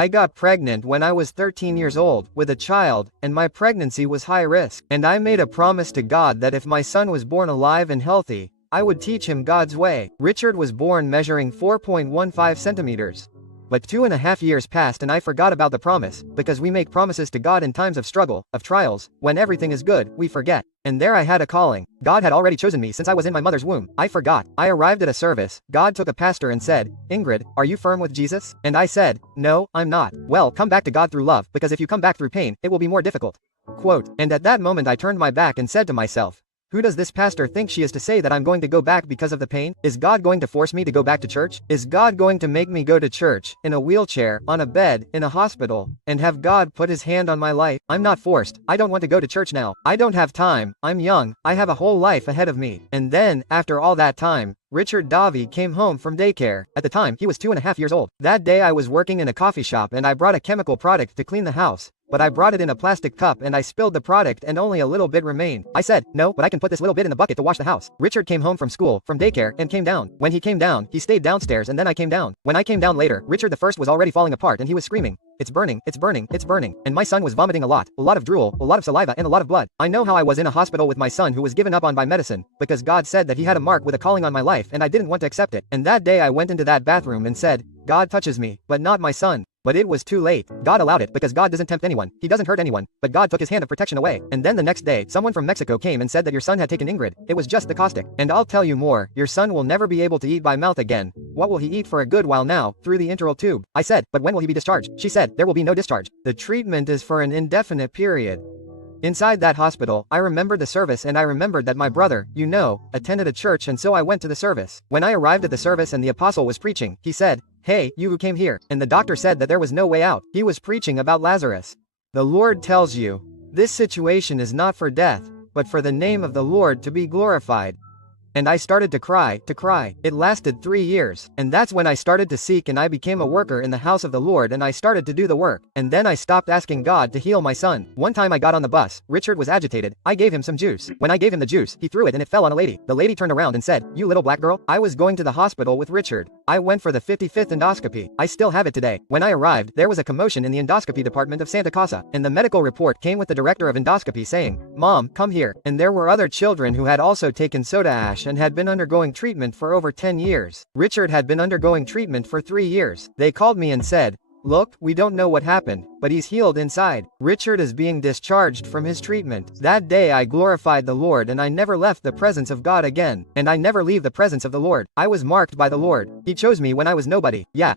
I got pregnant when I was 13 years old, with a child, and my pregnancy was high risk. And I made a promise to God that if my son was born alive and healthy, I would teach him God's way. Richard was born measuring 4.15 centimeters. But 2.5 years passed and I forgot about the promise, because we make promises to God in times of struggle, of trials. When everything is good, we forget. And there I had a calling. God had already chosen me since I was in my mother's womb. I forgot. I arrived at a service. God took a pastor and said, "Ingrid, are you firm with Jesus?" And I said, "No, I'm not." "Well, come back to God through love, because if you come back through pain, it will be more difficult." Quote. And at that moment I turned my back and said to myself, who does this pastor think she is to say that I'm going to go back because of the pain? Is God going to force me to go back to church? Is God going to make me go to church, in a wheelchair, on a bed, in a hospital, and have God put his hand on my life? I'm not forced. I don't want to go to church now. I don't have time. I'm young. I have a whole life ahead of me. And then, after all that time, Richard Davi came home from daycare. At the time, he was 2.5 years old. That day I was working in a coffee shop and I brought a chemical product to clean the house. But I brought it in a plastic cup and I spilled the product and only a little bit remained. I said, "No, but I can put this little bit in the bucket to wash the house." Richard came home from school, from daycare, and came down. When he came down, he stayed downstairs and then I came down. When I came down later, Richard the first was already falling apart and he was screaming, "It's burning, it's burning, it's burning." And my son was vomiting a lot of drool, a lot of saliva, and a lot of blood. I know how I was in a hospital with my son who was given up on by medicine, because God said that he had a mark with a calling on my life and I didn't want to accept it. And that day I went into that bathroom and said, "God touches me, but not my son." But it was too late. God allowed it because God doesn't tempt anyone. He doesn't hurt anyone. But God took his hand of protection away. And then the next day, someone from Mexico came and said that your son had taken Ingrid. It was just the caustic. And I'll tell you more, your son will never be able to eat by mouth again. What will he eat for a good while now? Through the enteral tube. I said, "But when will he be discharged?" She said, "There will be no discharge. The treatment is for an indefinite period." Inside that hospital, I remembered the service and I remembered that my brother, attended a church, and so I went to the service. When I arrived at the service and the apostle was preaching, he said, "Hey, you who came here," and the doctor said that there was no way out. He was preaching about Lazarus. The Lord tells you, this situation is not for death, but for the name of the Lord to be glorified. And I started to cry. It lasted 3 years. And that's when I started to seek and I became a worker in the house of the Lord and I started to do the work. And then I stopped asking God to heal my son. One time I got on the bus, Richard was agitated. I gave him some juice. When I gave him the juice, he threw it and it fell on a lady. The lady turned around and said, "You little black girl." I was going to the hospital with Richard. I went for the 55th endoscopy. I still have it today. When I arrived, there was a commotion in the endoscopy department of Santa Casa. And the medical report came with the director of endoscopy saying, "Mom, come here." And there were other children who had also taken soda ash and had been undergoing treatment for over 10 years. Richard had been undergoing treatment for 3 years. They called me and said, "Look, we don't know what happened, but he's healed inside. Richard is being discharged from his treatment." That day I glorified the Lord and I never left the presence of God again. And I never leave the presence of the Lord. I was marked by the Lord. He chose me when I was nobody. Yeah.